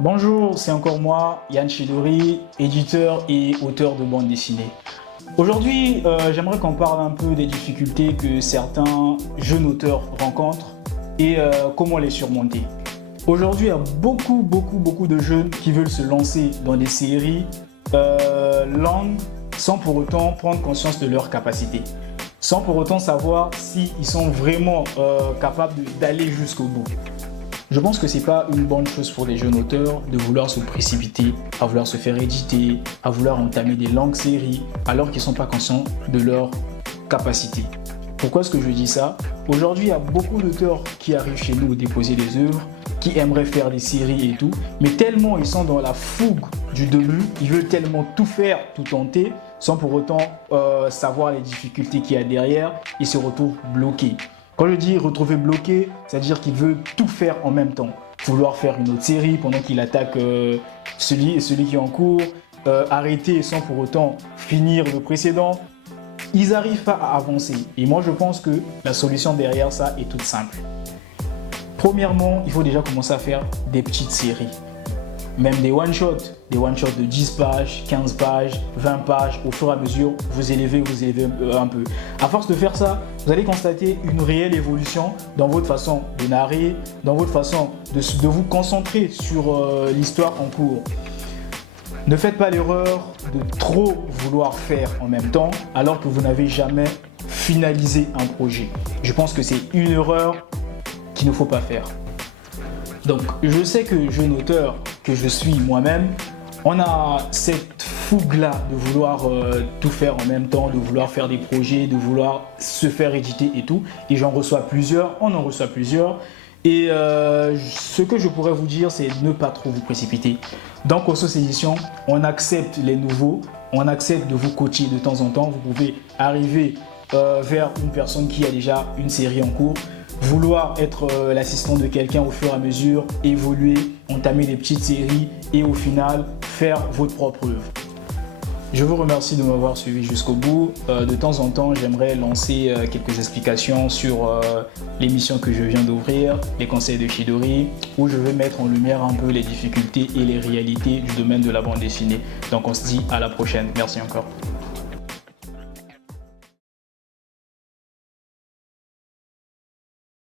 Bonjour, c'est encore moi, Yann Chidori, éditeur et auteur de bande dessinée. Aujourd'hui, j'aimerais qu'on parle un peu des difficultés que certains jeunes auteurs rencontrent et comment les surmonter. Aujourd'hui, il y a beaucoup de jeunes qui veulent se lancer dans des séries longues sans pour autant prendre conscience de leurs capacités, sans pour autant savoir s'ils sont vraiment capables d'aller jusqu'au bout. Je pense que c'est pas une bonne chose pour les jeunes auteurs de vouloir se précipiter, à vouloir se faire éditer, à vouloir entamer des longues séries alors qu'ils ne sont pas conscients de leurs capacités. Pourquoi est-ce que je dis ça? Aujourd'hui, il y a beaucoup d'auteurs qui arrivent chez nous déposer des œuvres, qui aimeraient faire des séries et tout, mais tellement ils sont dans la fougue du début, ils veulent tellement tout faire, tout tenter, sans pour autant savoir les difficultés qu'il y a derrière, ils se retrouvent bloqués. Quand je dis retrouver bloqué, c'est-à-dire qu'il veut tout faire en même temps. Vouloir faire une autre série pendant qu'il attaque celui qui est en cours, arrêter sans pour autant finir le précédent. Ils n'arrivent pas à avancer. Et moi, je pense que la solution derrière ça est toute simple. Premièrement, il faut déjà commencer à faire des petites séries. Même des one-shots de 10 pages, 15 pages, 20 pages, au fur et à mesure, vous élevez un peu. À force de faire ça, vous allez constater une réelle évolution dans votre façon de narrer, dans votre façon de vous concentrer sur l'histoire en cours. Ne faites pas l'erreur de trop vouloir faire en même temps alors que vous n'avez jamais finalisé un projet. Je pense que c'est une erreur qu'il ne faut pas faire. Donc, je sais que jeune auteur que je suis moi-même, on a cette fougue-là de vouloir tout faire en même temps, de vouloir faire des projets, de vouloir se faire éditer et tout. Et j'en reçois plusieurs, on en reçoit plusieurs. Et ce que je pourrais vous dire, c'est de ne pas trop vous précipiter. Donc, au Sauce Édition, on accepte les nouveaux, on accepte de vous coacher de temps en temps. Vous pouvez arriver vers une personne qui a déjà une série en cours, vouloir être l'assistant de quelqu'un au fur et à mesure, évoluer, entamer des petites séries et au final faire votre propre œuvre. Je vous remercie de m'avoir suivi jusqu'au bout. De temps en temps, j'aimerais lancer quelques explications sur l'émission que je viens d'ouvrir, les conseils de Chidori, où je vais mettre en lumière un peu les difficultés et les réalités du domaine de la bande dessinée. Donc on se dit à la prochaine. Merci encore.